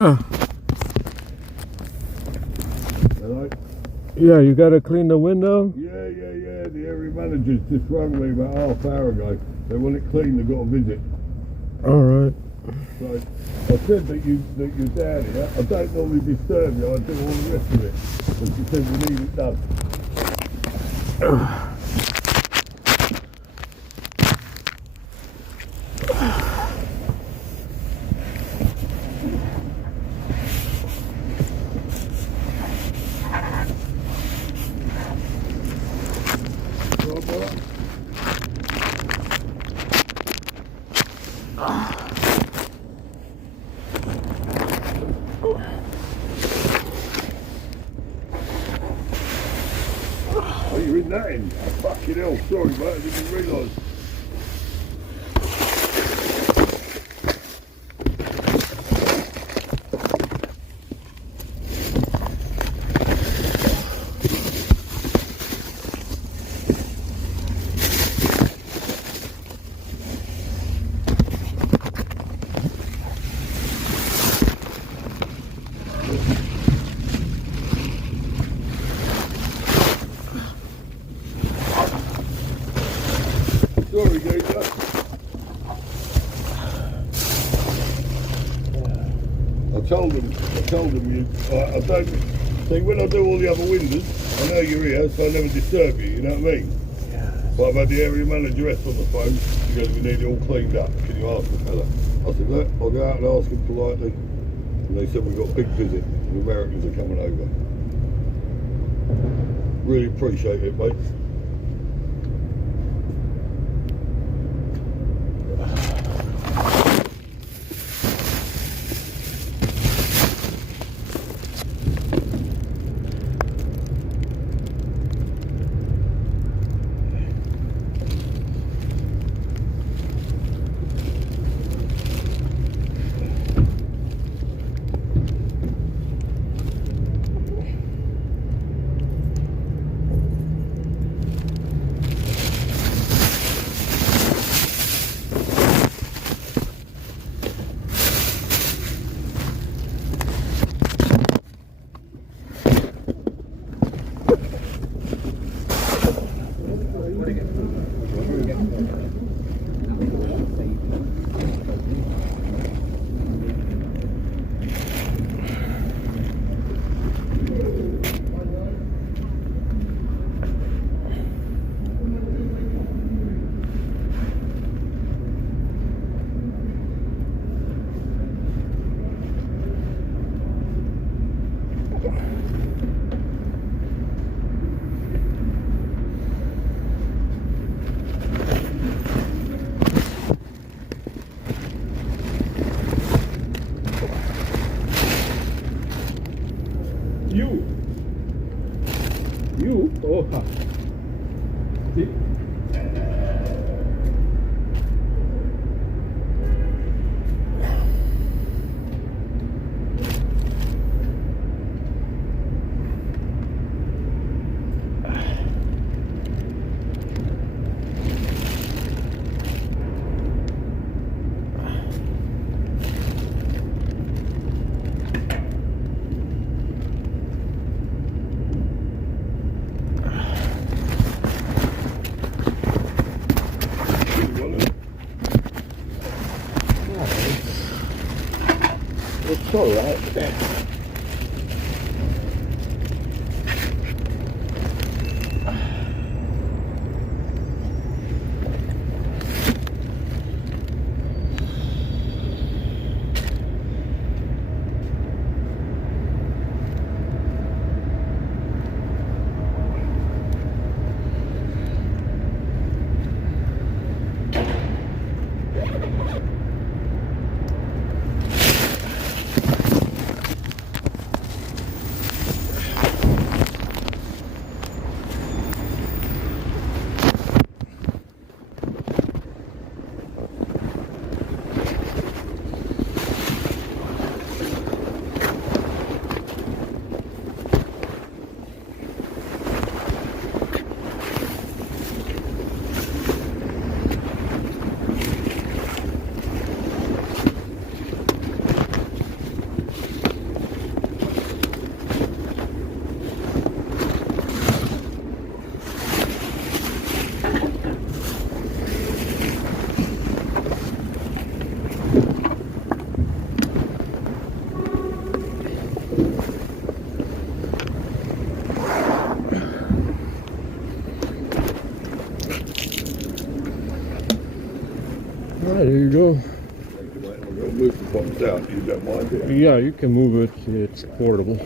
Hello? Yeah, you gotta clean the window? Yeah. The area managers just rang me about half an hour ago. They want it cleaned, they've got a visit. Alright. So I said that you're down here. I don't normally disturb you, I do all the rest of it. But she said we need it done. Oh, you're in that end? Oh, fucking hell, sorry mate, I didn't realise. Sorry, geezer. I told them you, I don't, see when I do all the other windows, I know you're here, so I never disturb you, you know what I mean? Yeah. But I've had the area manageress on the phone, she goes, we need it all cleaned up, can you ask the fella? I said, look, I'll go out and ask him politely. And they said, we've got a big visit, the Americans are coming over. Really appreciate it, mate. You? Oh. See? It's all right. there you go. Thank you, mate. I'm going to move the box out. You don't mind it? Yeah, you can move it. It's portable.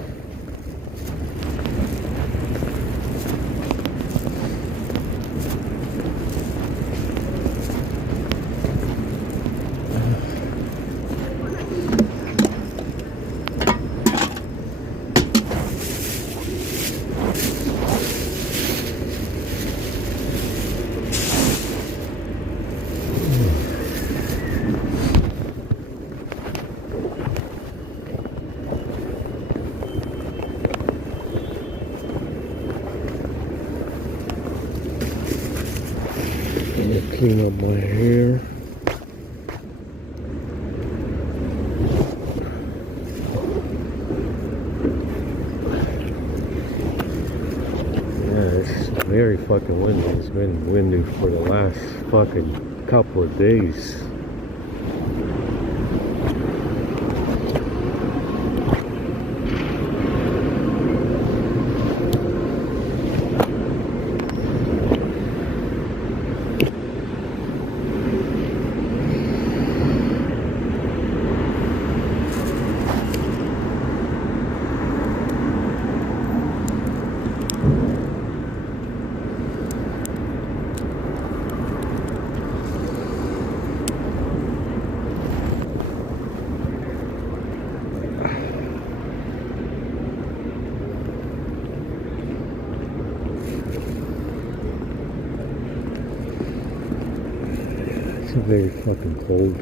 Clean up my hair. Yeah, it's very fucking windy. It's been windy for the last fucking couple of days. It's very fucking cold.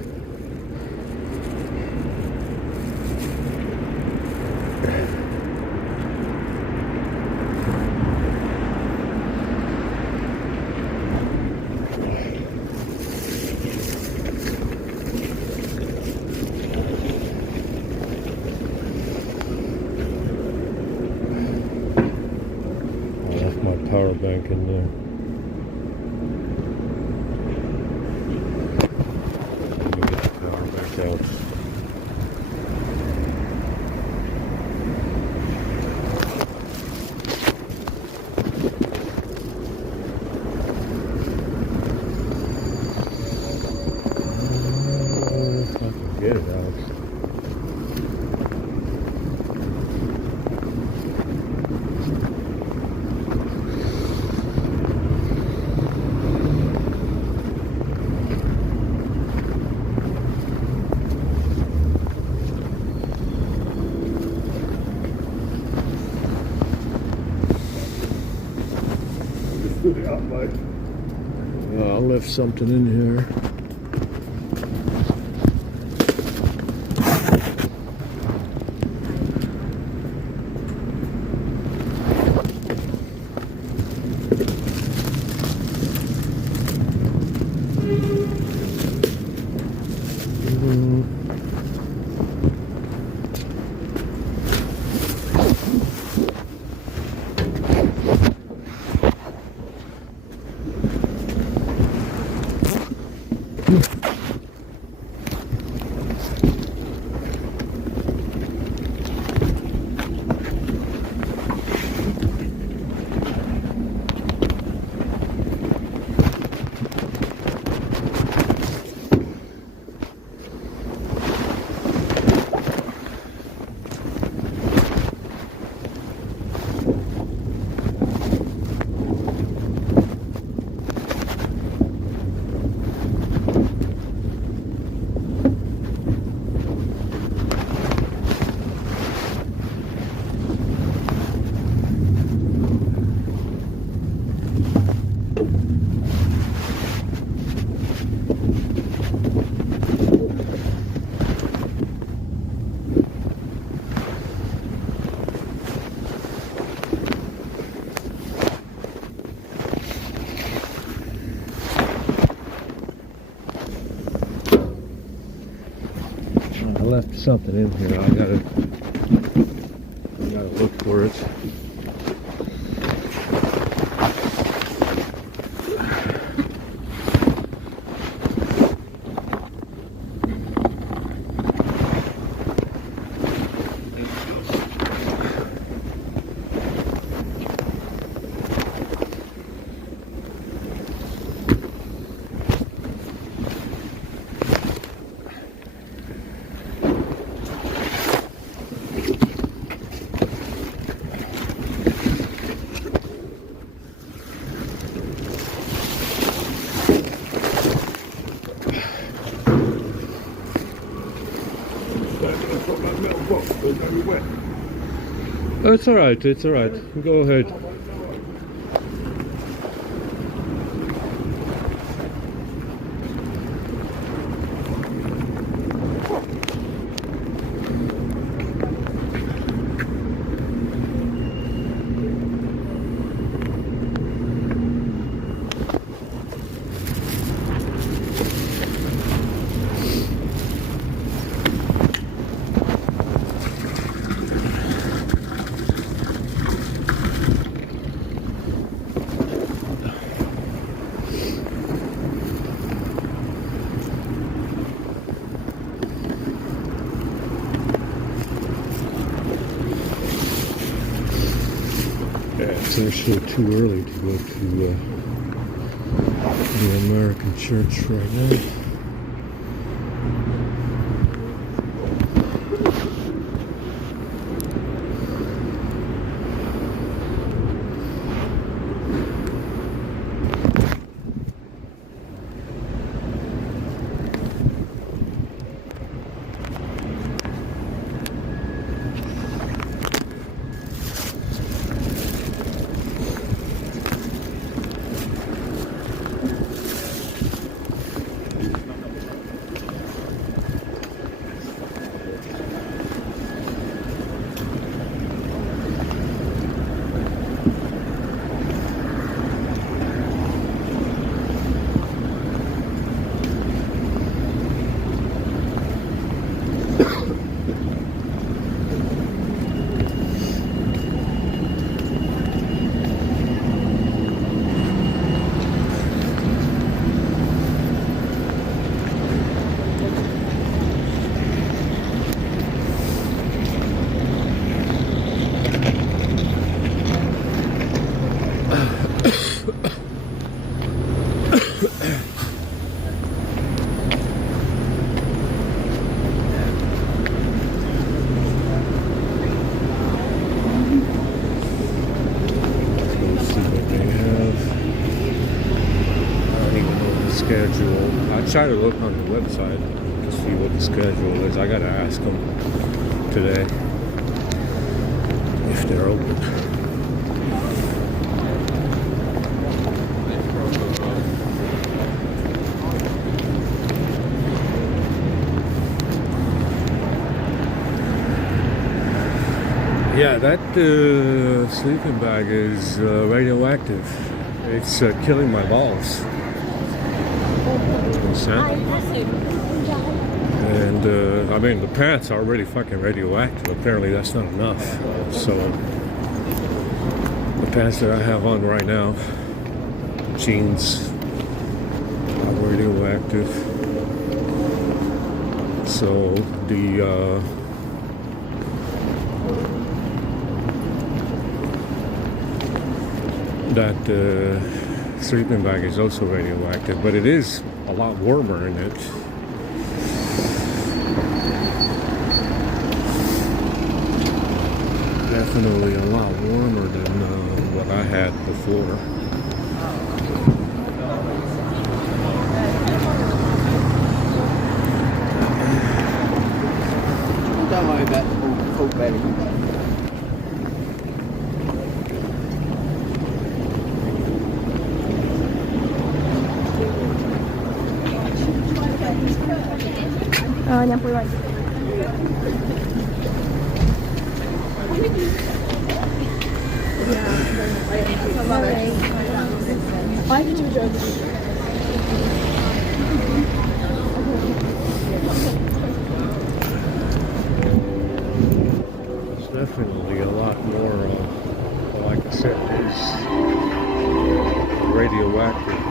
I left my power bank in there. Out. If I can get it out. Stood it up, mate. I left something in here. I left something in here. I gotta look for it. little box, but very wet. Oh, it's alright, it's alright. Go ahead. Yeah, it's actually too early to go to the American church right now. Schedule. I try to look on the website to see what the schedule is. I gotta ask them today if they're open. Yeah, that sleeping bag is radioactive. It's killing my balls. And I mean, the pants are already fucking radioactive. Apparently that's not enough. So the pants that I have on right now, jeans, are radioactive. So that sleeping bag is also radioactive, but it is a lot warmer in it. Definitely a lot warmer than what I had before. Don't worry about the full belly. ഞാൻ പോയി വാങ്ങിച്ചു It's definitely a lot more, like I said, it's radioactive.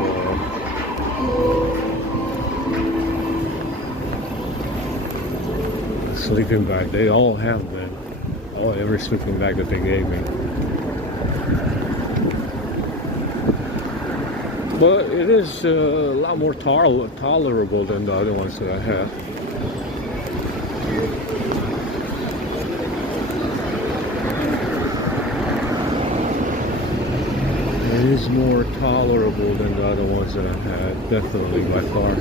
Sleeping bag. They all have that. Every sleeping bag that they gave me. But it is a lot more tolerable than the other ones that I have. It is more tolerable than the other ones that I've had, definitely by far.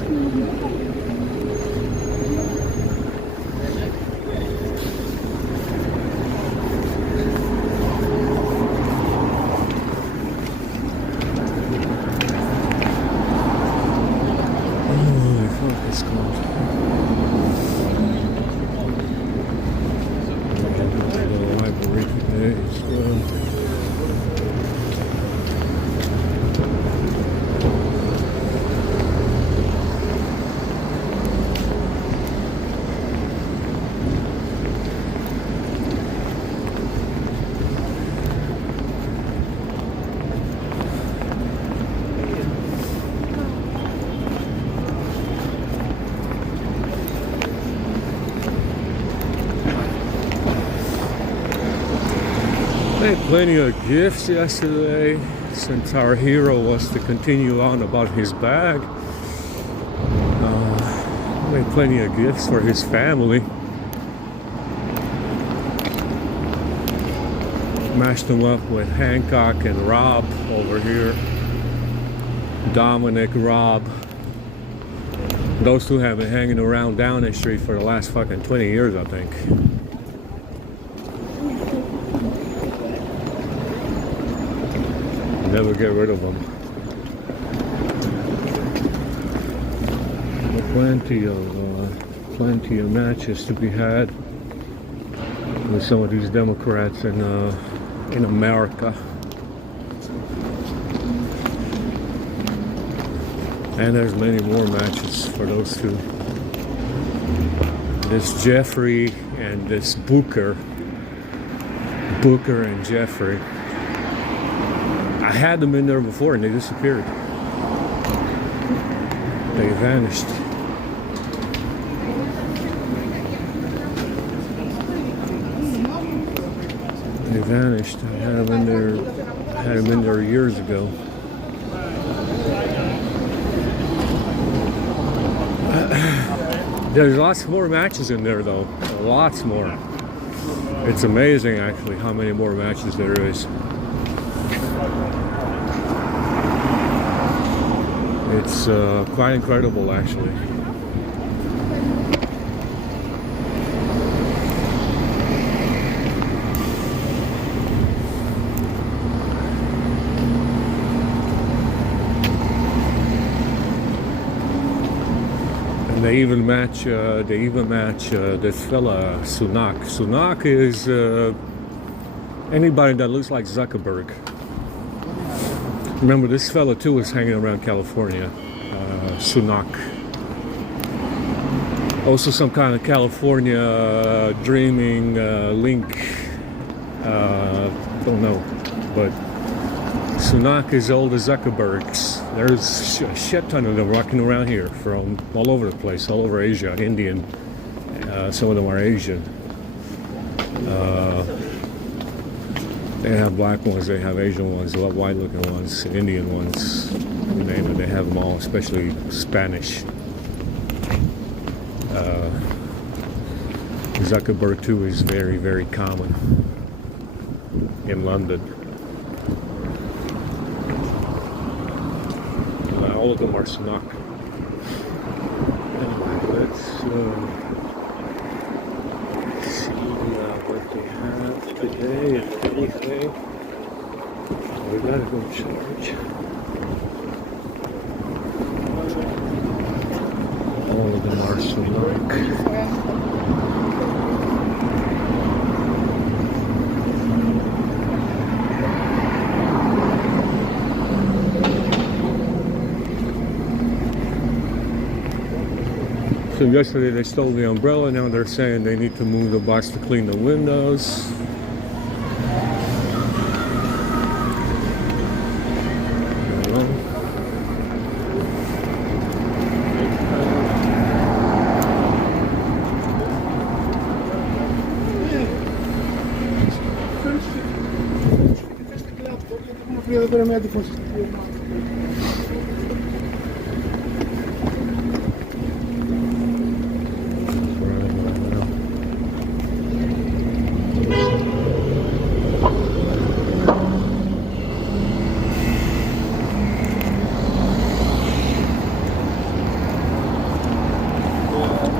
They had plenty of gifts yesterday, since our hero was to continue on about his bag. Made plenty of gifts for his family. Mashed them up with Hancock and Rob over here. Dominic, Rob. Those two have been hanging around Downing Street for the last fucking 20 years, I think. Never get rid of them. Plenty of matches to be had with some of these Democrats in America. And there's many more matches for those two. This Jeffrey and this Booker and Jeffrey. I had them in there before and they disappeared. They vanished. They vanished. I had them in there years ago. There's lots more matches in there though. Lots more. It's amazing actually how many more matches there is. It's quite incredible, actually. And they even match this fella Sunak. Sunak is anybody that looks like Zuckerberg. Remember, this fella too was hanging around California, Sunak. Also some kind of California dreaming link, don't know. But Sunak is old as Zuckerberg's. There's a shit ton of them walking around here from all over the place, all over Asia, Indian. Some of them are Asian. They have black ones, they have Asian ones, a lot white-looking ones, Indian ones. You name it, they have them all, especially Spanish. Zuckerberg too is very, very common in London. All of them are Sunak. Anyway, let's see what they have today and everything. We gotta go charge. All of them are Sunak. So yesterday they stole the umbrella, now they're saying they need to move the box to clean the windows.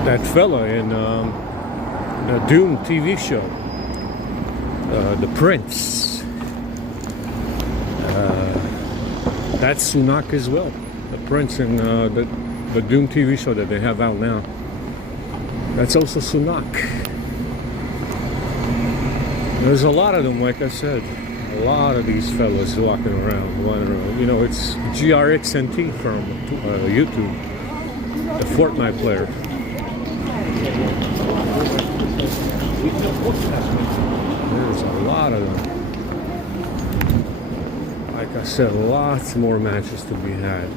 That fella in the Doom TV show, The Prince, that's Sunak as well. The Prince in the Doom TV show that they have out now, that's also Sunak. There's a lot of them, like I said. A lot of these fellas walking around, wandering around. You know, it's GRXNT from YouTube, the Fortnite player. There's a lot of them. Like I said, lots more matches to be had.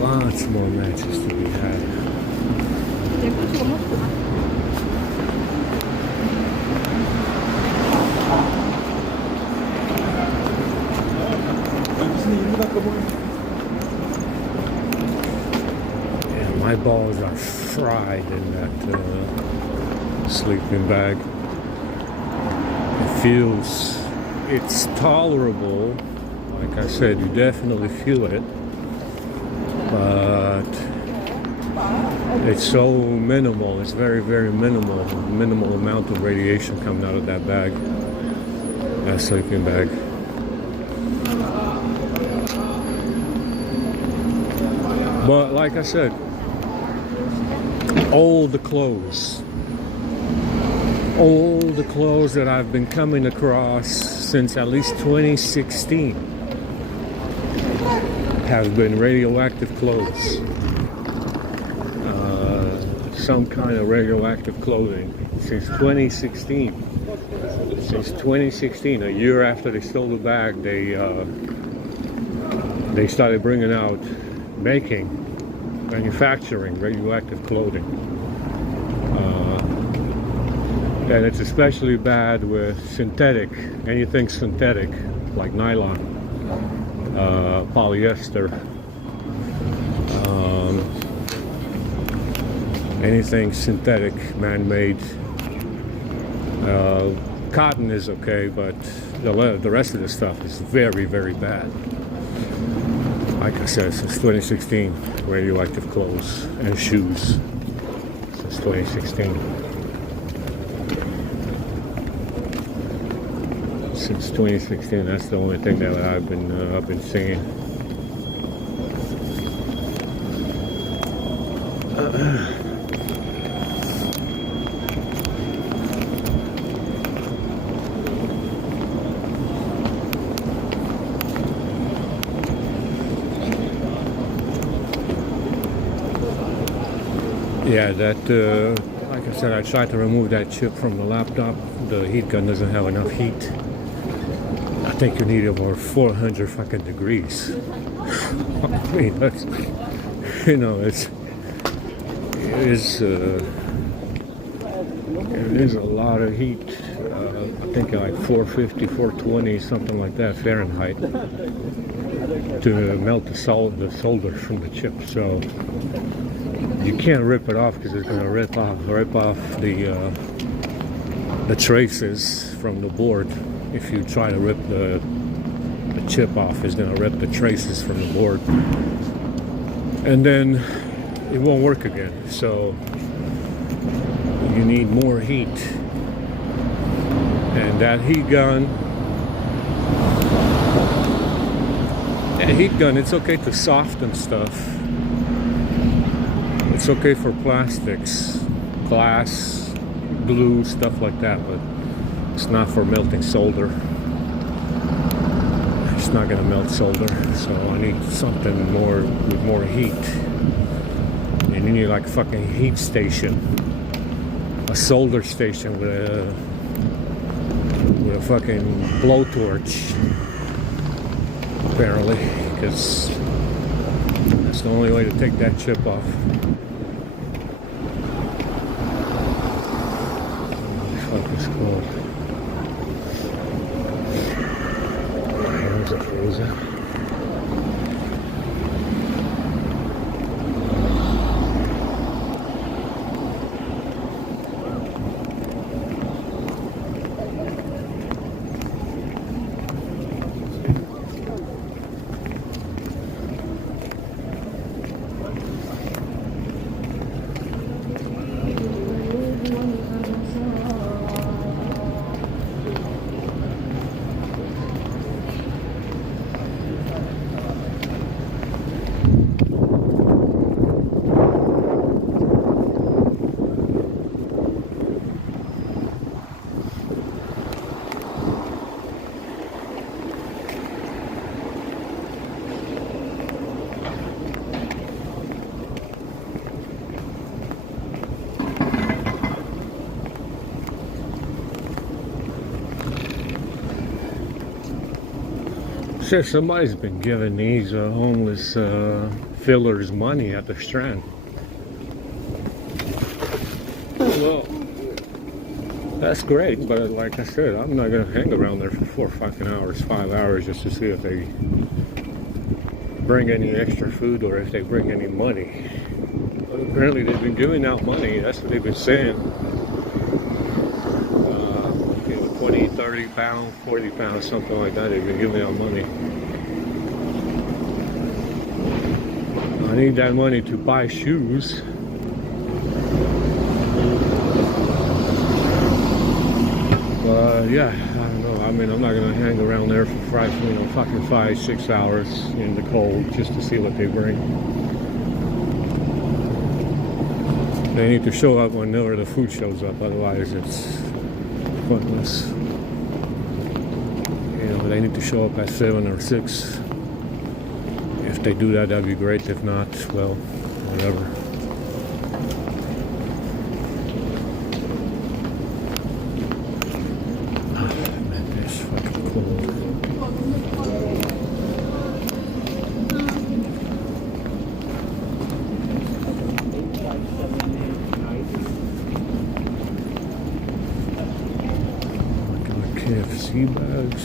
Lots more matches to be had. Yeah, my balls are fried in that sleeping bag. It feels, it's tolerable. Like I said, you definitely feel it, but it's so minimal. It's very, very minimal. Minimal amount of radiation coming out of that bag, that sleeping bag. But like I said, all the clothes that I've been coming across since at least 2016 have been radioactive clothes. Some kind of radioactive clothing since 2016. Since 2016, a year after they stole the bag, they started bringing out manufacturing radioactive clothing. And it's especially bad with synthetic, anything synthetic, like nylon, polyester, anything synthetic, man-made. Cotton is okay, but the rest of the stuff is very, very bad. Like I said, since 2016, radioactive clothes and shoes. Since 2016. Since 2016, that's the only thing that I've been seeing. Yeah, that, like I said, I tried to remove that chip from the laptop. The heat gun doesn't have enough heat. I think you need over 400 fucking degrees. I mean, that's, you know, it is a lot of heat. I think like 450, 420, something like that Fahrenheit to melt the solder from the chip. So you can't rip it off because it's going to rip off the traces from the board. If you try to rip the chip off, it's going to rip the traces from the board, and then it won't work again. So you need more heat, and that heat gun, it's okay to soften stuff. It's okay for plastics, glass, glue, stuff like that, but it's not for melting solder. It's not gonna melt solder, so I need something more with more heat. And you need like a fucking heat station, a solder station with a fucking blowtorch, apparently, because that's the only way to take that chip off. It's cold. My hands are frozen. Sure, somebody's been giving these homeless fillers money at the Strand. Well, that's great, but like I said, I'm not gonna hang around there for 4 fucking hours, 5 hours just to see if they bring any extra food or if they bring any money. But apparently they've been giving out money. That's what they've been saying. 20, 30 pounds, 40 pounds, something like that. They've been giving out money. I need that money to buy shoes. Yeah, I don't know. I mean, I'm not gonna hang around there for fucking 5, 6 hours in the cold just to see what they bring. They need to show up whenever the food shows up, otherwise it's pointless. You know, they need to show up at 7 or 6. If they do that, that'd be great. If not, well, whatever. KFC bags.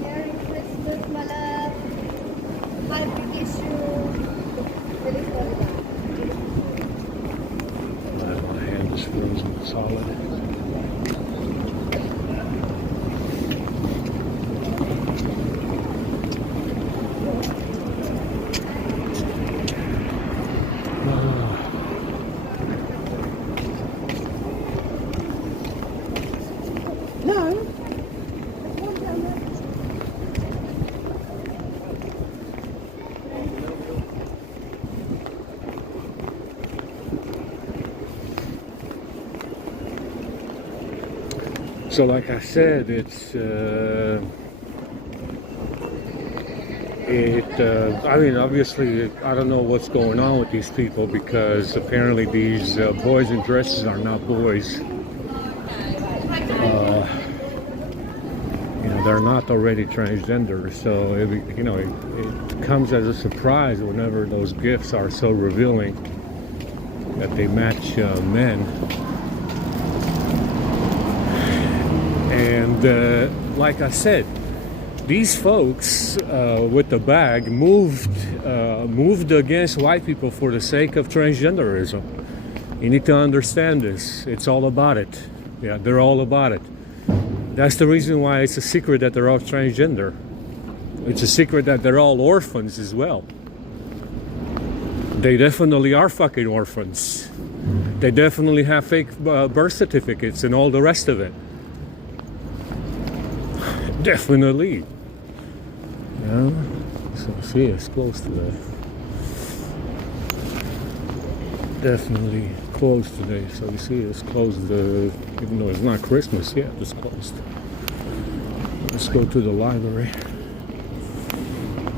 Merry Christmas, my love. I wish you very My hand is frozen solid. So like I said, it's I mean, obviously I don't know what's going on with these people, because apparently these boys in dresses are not boys. You know, they're not already transgender, so it comes as a surprise whenever those gifts are so revealing that they match men. And like I said, these folks with the bag moved against white people for the sake of transgenderism. You need to understand this. It's all about it. Yeah, they're all about it. That's the reason why it's a secret that they're all transgender. It's a secret that they're all orphans as well. They definitely are fucking orphans. They definitely have fake birth certificates and all the rest of it. Definitely. Yeah. So see, it's close today. Definitely closed today. So you see, it's closed. Even though it's not Christmas yet, it's closed. Let's go to the library.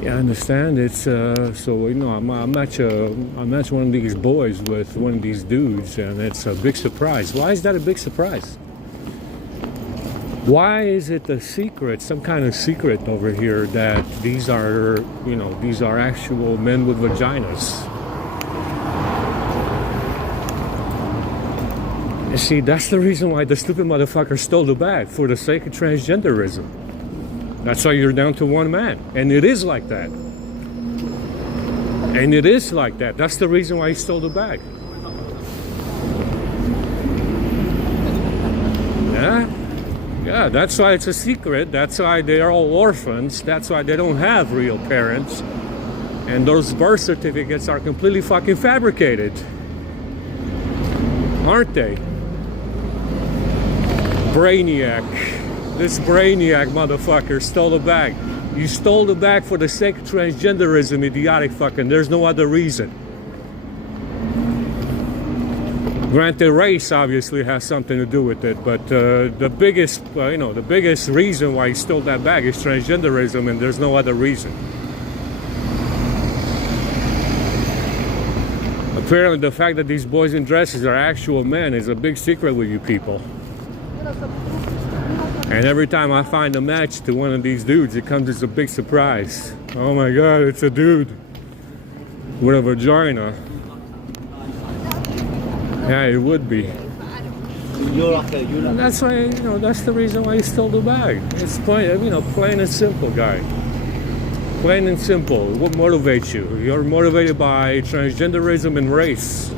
Yeah, I understand. It's so I match one of these boys with one of these dudes, and it's a big surprise. Why is that a big surprise? Why is it a secret, some kind of secret over here, that these are actual men with vaginas? You see, that's the reason why the stupid motherfucker stole the bag, for the sake of transgenderism. That's why you're down to one man. And it is like that. And it is like that. That's the reason why he stole the bag. Yeah? Yeah, that's why it's a secret. That's why they are all orphans. That's why they don't have real parents. And those birth certificates are completely fucking fabricated. Aren't they? Brainiac. This brainiac motherfucker stole the bag. You stole the bag for the sake of transgenderism, idiotic fucking. There's no other reason. Granted, race obviously has something to do with it, but the biggest reason why he stole that bag is transgenderism, and there's no other reason. Apparently, the fact that these boys in dresses are actual men is a big secret with you people. And every time I find a match to one of these dudes, it comes as a big surprise. Oh my god, it's a dude with a vagina. Yeah, it would be. And that's why, you know, that's the reason why he stole the bag. It's plain, you know, plain and simple, guy. Plain and simple. What motivates you? You're motivated by transgenderism and race.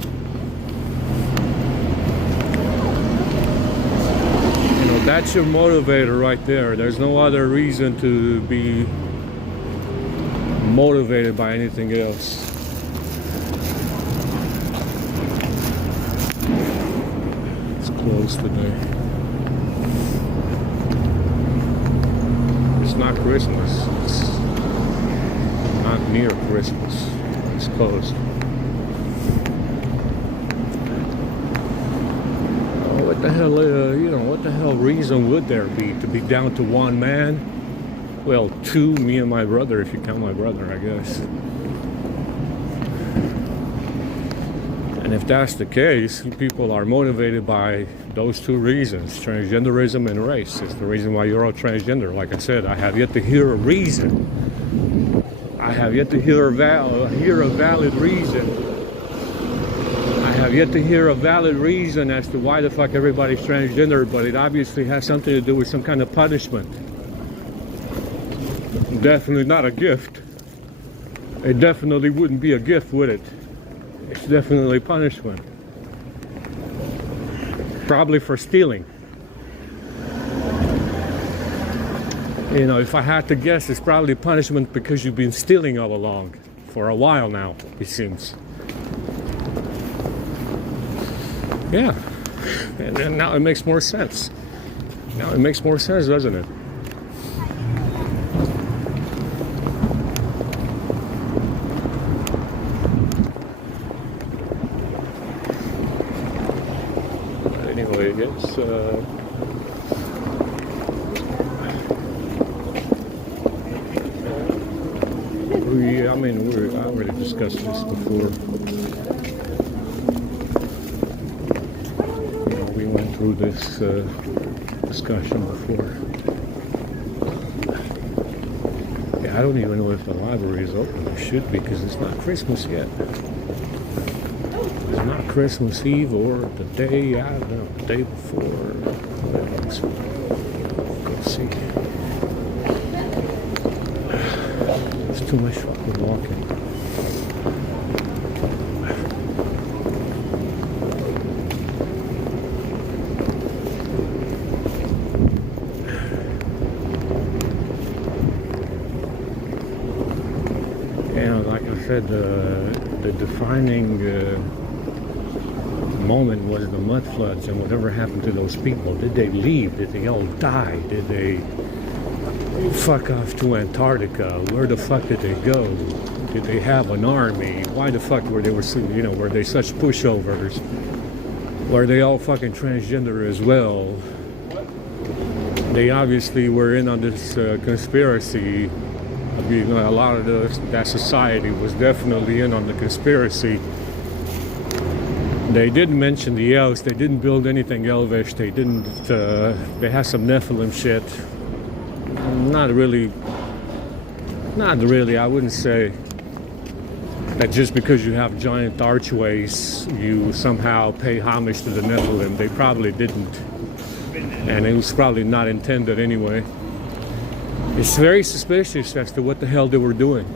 You know, that's your motivator right there. There's no other reason to be motivated by anything else. It's closed today. It's not Christmas. It's not near Christmas. It's closed. Oh, what the hell, you know, what the hell reason would there be to be down to one man? Well, two, me and my brother, if you count my brother, I guess. And if that's the case, people are motivated by those two reasons, transgenderism and race. It's the reason why you're all transgender. Like I said, I have yet to hear a reason. I have yet to hear a valid reason. I have yet to hear a valid reason as to why the fuck everybody's transgender, but it obviously has something to do with some kind of punishment. Definitely not a gift. It definitely wouldn't be a gift, would it? It's definitely punishment. Probably for stealing. You know, if I had to guess, it's probably punishment because you've been stealing all along. For a while now, it seems. Yeah. And then now it makes more sense. Now it makes more sense, doesn't it? Anyway, I guess I already discussed this before. You know, we went through this discussion before. Yeah, I don't even know if the library is open. It should be, because it's not Christmas yet. It's not Christmas Eve or the day, I don't know, the day before. Let's go see. There's too much fucking walking. Yeah, like I said, the defining moment was the mud floods and whatever happened to those people. Did they leave? Did they all die? Did they fuck off to Antarctica? Where the fuck did they go? Did they have an army? Why the fuck were they were they such pushovers? Were they all fucking transgender as well? They obviously were in on this conspiracy. I mean, a lot of that society was definitely in on the conspiracy. They didn't mention the elves. They didn't build anything elvish. They didn't. They had some Nephilim shit. Not really. I wouldn't say that just because you have giant archways, you somehow pay homage to the Nephilim. They probably didn't, and it was probably not intended anyway. It's very suspicious as to what the hell they were doing.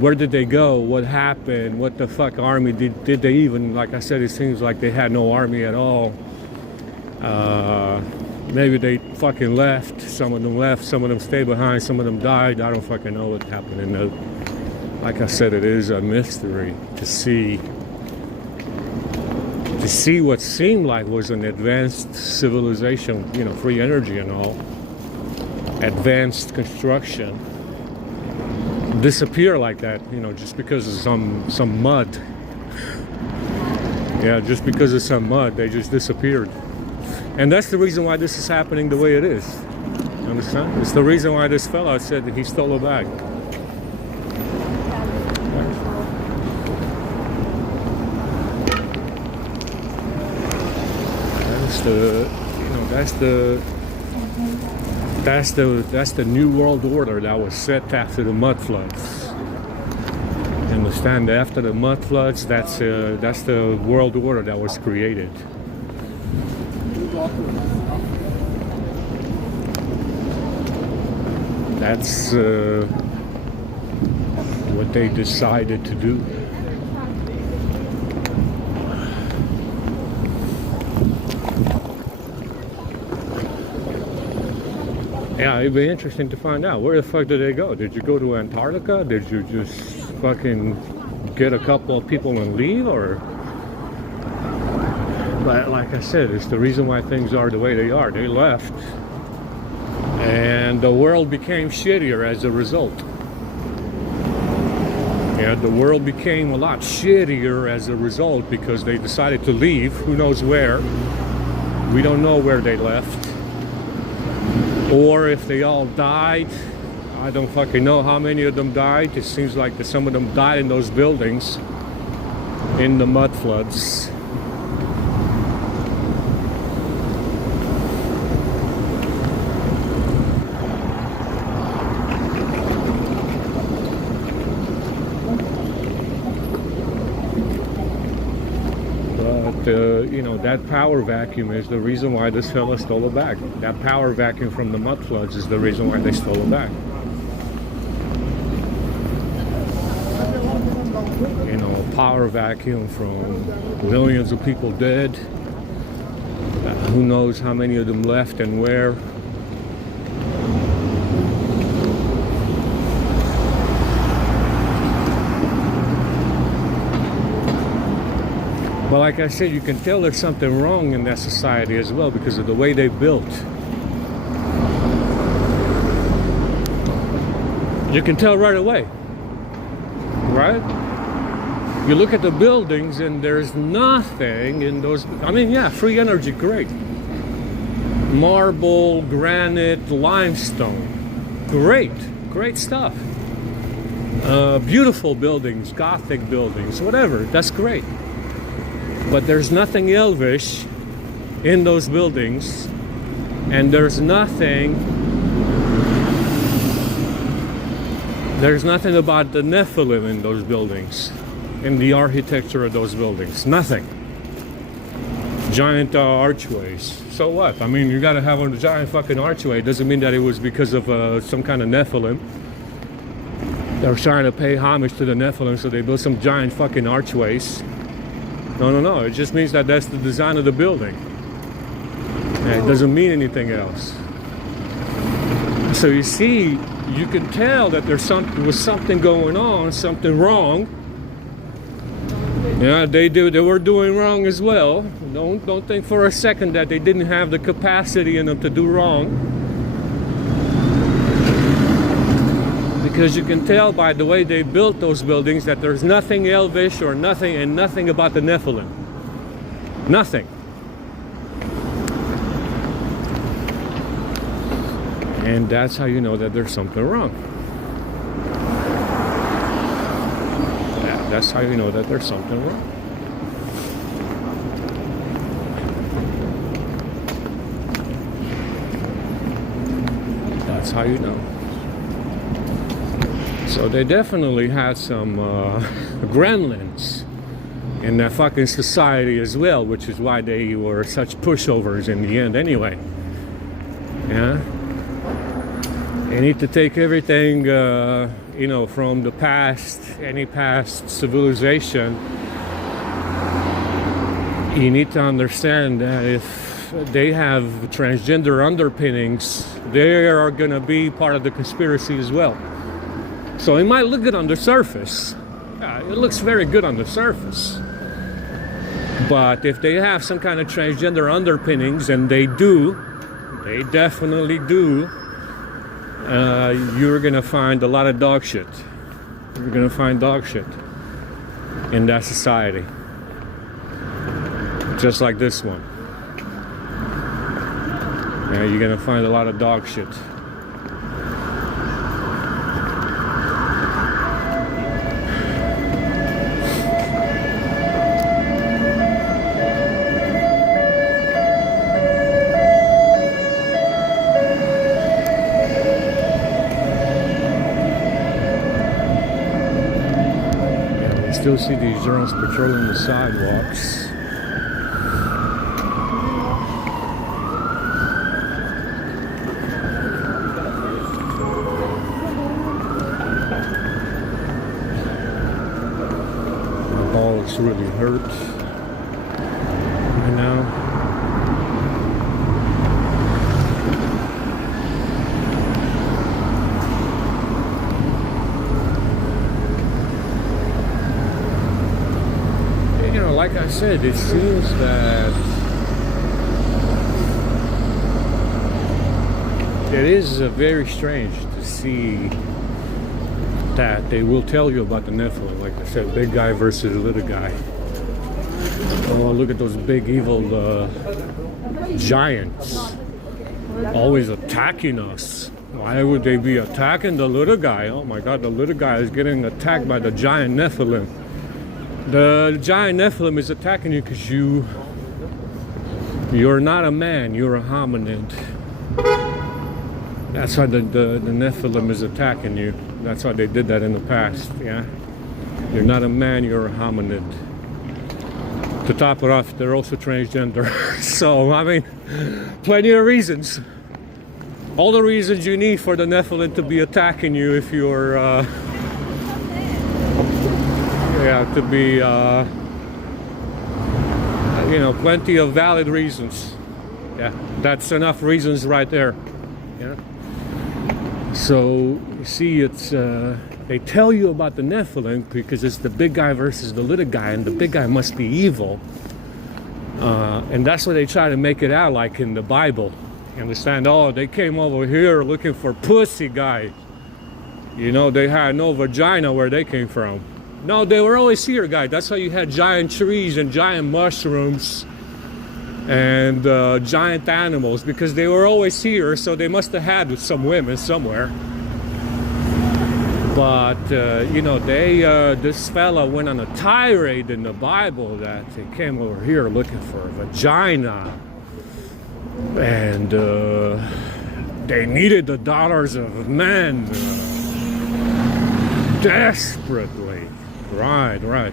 Where did they go? What happened? What the fuck army did they even? Like I said, it seems like they had no army at all. Maybe they fucking left. Some of them left. Some of them stayed behind. Some of them died. I don't fucking know what happened. And like I said, it is a mystery to see what seemed like was an advanced civilization. You know, free energy and all, advanced construction, disappear like that. You know, just because of some mud. Yeah, just because of some mud, they just disappeared. And that's the reason why this is happening the way it is. You understand? It's the reason why this fella said that he stole a bag. that's the new world order that was set after the mud floods. Understand? After the mud floods, that's the world order that was created. That's what they decided to do. Yeah, it'd be interesting to find out. Where the fuck did they go? Did you go to Antarctica? Did you just fucking get a couple of people and leave? Or, but like I said, it's the reason why things are the way they are. They left, and the world became shittier as a result. Yeah, the world became a lot shittier as a result because they decided to leave. Who knows where? We don't know where they left. Or if they all died. I don't fucking know how many of them died. It seems like that some of them died in those buildings in the mud floods. You know, that power vacuum is the reason why this fella stole a bag. That power vacuum from the mud floods is the reason why they stole a bag. You know, a power vacuum from millions of people dead. Who knows how many of them left and where. But like I said, you can tell there's something wrong in that society as well because of the way they built. You can tell right away, right? You look at the buildings and there's nothing in those. I mean, yeah, free energy, great. Marble, granite, limestone, great stuff. Beautiful buildings, Gothic buildings, whatever, that's great. But there's nothing elvish in those buildings, and there's nothing about the Nephilim in those buildings, in the architecture of those buildings. Nothing. Giant archways. So what? I mean, you gotta have a giant fucking archway. It doesn't mean that it was because of some kind of Nephilim. They were trying to pay homage to the Nephilim, so they built some giant fucking archways. No. It just means that that's the design of the building. And it doesn't mean anything else. So you see, you can tell that was something going on, something wrong. Yeah, they were doing wrong as well. Don't think for a second that they didn't have the capacity in them to do wrong. Because you can tell by the way they built those buildings that there's nothing elvish or nothing about the Nephilim. Nothing. And that's how you know that there's something wrong. Yeah, that's how you know that there's something wrong. That's how you know. So they definitely had some gremlins in that fucking society as well, which is why they were such pushovers in the end anyway. Yeah? You need to take everything, you know, from the past, any past civilization. You need to understand that if they have transgender underpinnings, they are going to be part of the conspiracy as well. So it might look good on the surface. Yeah, it looks very good on the surface. But if they have some kind of transgender underpinnings, and they definitely do, you're gonna find a lot of dog shit. You're gonna find dog shit in that society. Just like this one. Yeah, you're gonna find a lot of dog shit. You still see these drones patrolling the sidewalks. My ball is really hurt right now. Like I said, it seems that it is very strange to see that they will tell you about the Nephilim. Like I said, big guy versus little guy. Oh, look at those big evil giants always attacking us. Why would they be attacking the little guy? Oh my God, the little guy is getting attacked by the giant Nephilim. The giant Nephilim is attacking you because you're not a man, you're a hominid. That's why the Nephilim is attacking you. That's why they did that in the past, yeah? You're not a man, you're a hominid. To top it off, they're also transgender. So, I mean, plenty of reasons. All the reasons you need for the Nephilim to be attacking you if you're, to be, plenty of valid reasons. Yeah, that's enough reasons right there. Yeah. So you see, it's they tell you about the Nephilim because it's the big guy versus the little guy, and the big guy must be evil, and that's what they try to make it out like in the Bible. You understand? Oh, they came over here looking for pussy guy. You know, they had no vagina where they came from. No, they were always here, guys. That's why you had giant trees and giant mushrooms and giant animals, because they were always here, so they must have had some women somewhere. But, this fella went on a tirade in the Bible that they came over here looking for a vagina. And they needed the daughters of men desperately. Right.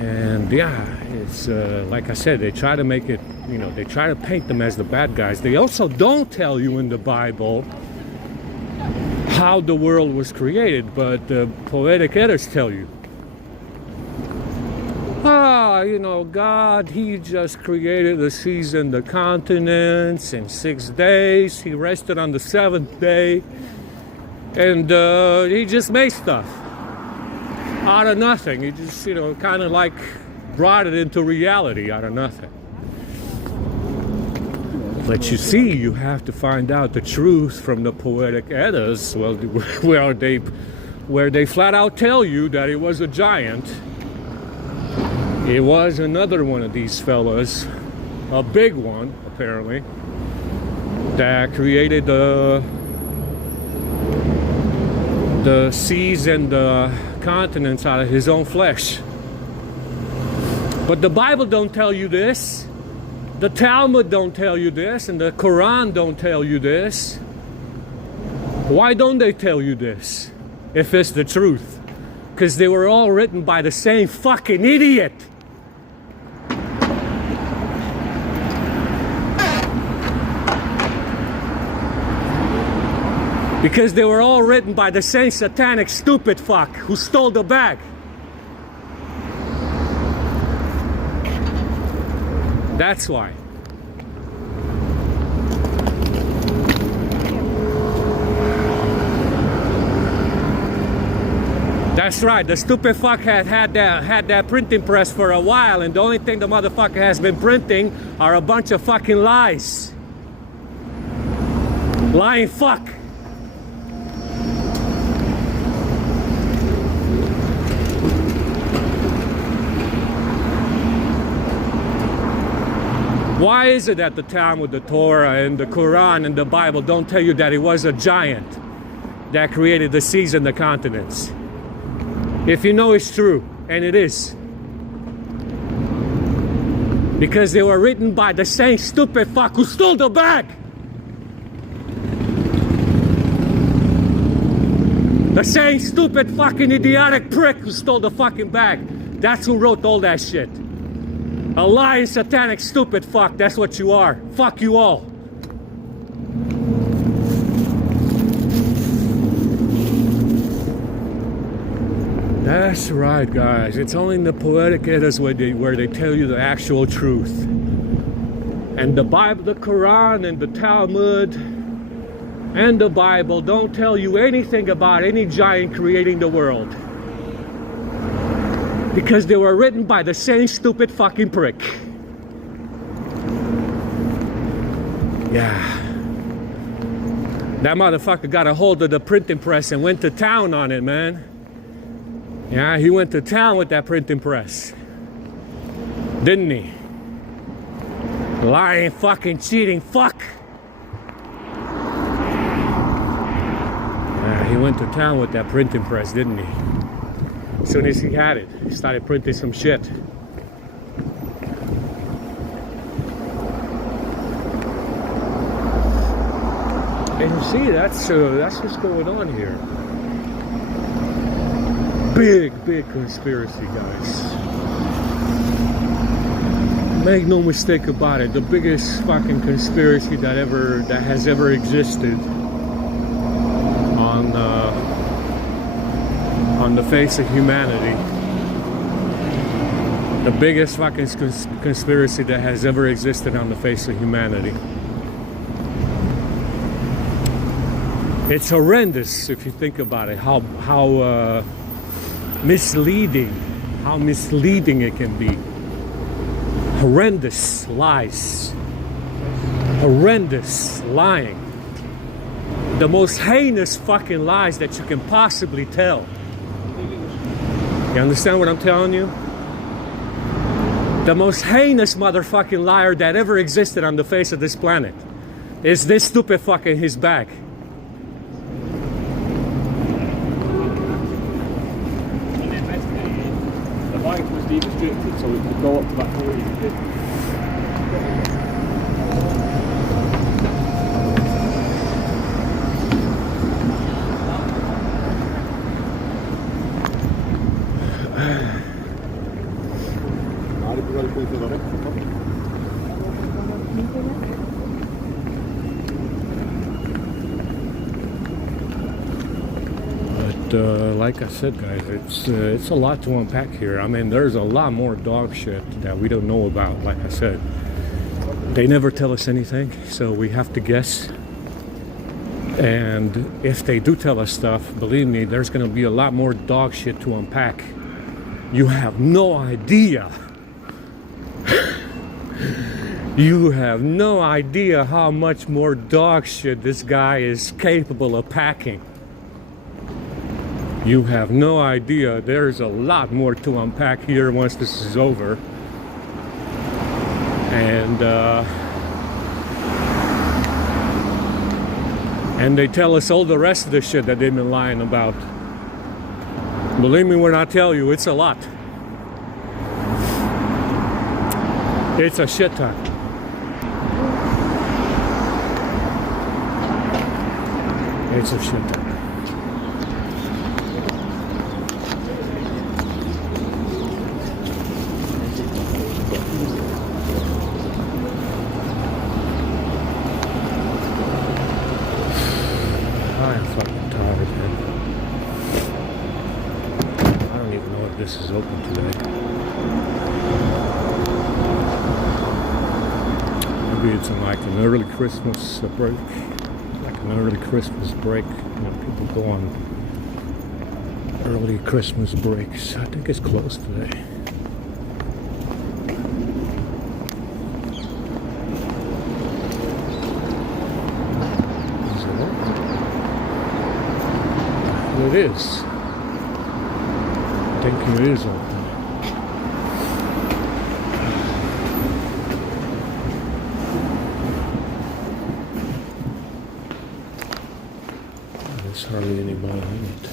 And yeah, it's like I said, they try to make it, they try to paint them as the bad guys. They also don't tell you in the Bible how the world was created, but the poetic editors tell you. God, he just created the seas and the continents in 6 days. He rested on the 7th day, and he just made stuff out of nothing. He just, kind of like brought it into reality out of nothing. But you see, you have to find out the truth from the poetic eddas, where they flat out tell you that it was a giant. It was another one of these fellas, a big one apparently, that created the seas and the continents out of his own flesh. But the Bible don't tell you this. The Talmud don't tell you this, and the Quran don't tell you this. Why don't they tell you this if it's the truth? Because they were all written by the same fucking idiot. Because they were all written by the same satanic stupid fuck who stole the bag. That's why. That's right, the stupid fuck had that printing press for a while, and the only thing the motherfucker has been printing are a bunch of fucking lies. Lying fuck. Why is it that the Talmud, the Torah, and the Quran, and the Bible don't tell you that it was a giant that created the seas and the continents? If you know it's true, and it is. Because they were written by the same stupid fuck who stole the bag. The same stupid fucking idiotic prick who stole the fucking bag. That's who wrote all that shit. A lying, satanic, stupid fuck. That's what you are. Fuck you all. That's right, guys. It's only in the poetic eddas where they tell you the actual truth. And the Bible, the Quran, and the Talmud, and the Bible don't tell you anything about any giant creating the world. Because they were written by the same stupid fucking prick. Yeah. That motherfucker got a hold of the printing press and went to town on it, man. Yeah, he went to town with that printing press. Didn't he? Lying, fucking, cheating, fuck. Yeah, he went to town with that printing press, didn't he? As soon as he had it, he started printing some shit. And you see, that's what's going on here. Big conspiracy, guys. Make no mistake about it, the biggest fucking conspiracy that has ever existed on the face of humanity. The biggest fucking conspiracy that has ever existed on the face of humanity. It's horrendous if you think about it, how misleading it can be. Horrendous lies, horrendous lying, the most heinous fucking lies that you can possibly tell. You understand what I'm telling you? The most heinous motherfucking liar that ever existed on the face of this planet is this stupid fuck in his bag. The bike was derestricted, so it could go up to that 40. Like I said, guys, it's a lot to unpack here. I mean, there's a lot more dog shit that we don't know about. Like I said, they never tell us anything, so we have to guess. And if they do tell us stuff, believe me, there's going to be a lot more dog shit to unpack. You have no idea. You have no idea how much more dog shit this guy is capable of packing. You have no idea. There's a lot more to unpack here once this is over. And they tell us all the rest of the shit that they've been lying about. Believe me when I tell you, it's a lot. It's a shit ton. It's a shit ton. This is open today. Maybe it's like an early Christmas break. Like an early Christmas break. You know, people go on early Christmas breaks. I think it's closed today. Is it open? Well, it is. I think it is open. There's hardly anybody in it.